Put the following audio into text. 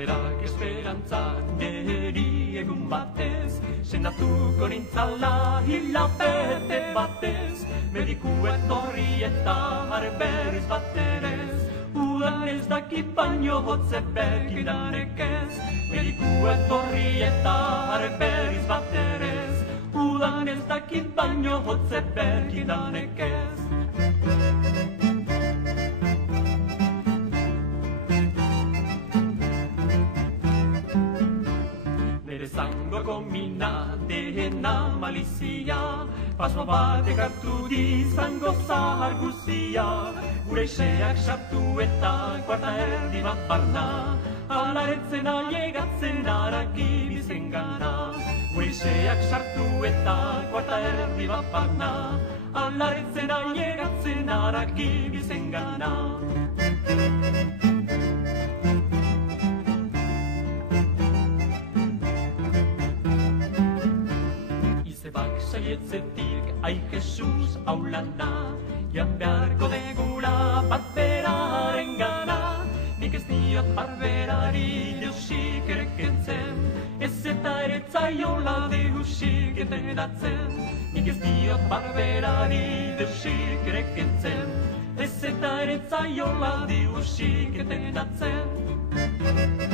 Barberak esperantza neri egun batez, sendatuko nintzala hilabete batez, mediku etorri eta berriz baterez, udan ez dakit baino hotze begidanek ez, mediku etorri eta berriz baterez, udan ez dakit baino hotze begidanek ez. Zangoko mina dehena malizia, pasmo batek hartu dizango zahar guzia, gure iseak sartu eta kuarta erdi bat barna, alaretzen aiegatzen aragi bizen gana. Gure iseak sartu eta kuarta erdi bat barna, alaretzen aiegatzen aragi bizen gana. Saietzetik, ai Jesus, aulana, jan beharko degula bat beraren gana. Nik ez diot barberari deusik ere kentzen, ez eta ere zaiola deusik etenatzen. Nik ez diot barberari deusik ere kentzen, ez eta ere zaiola deusik etenatzen.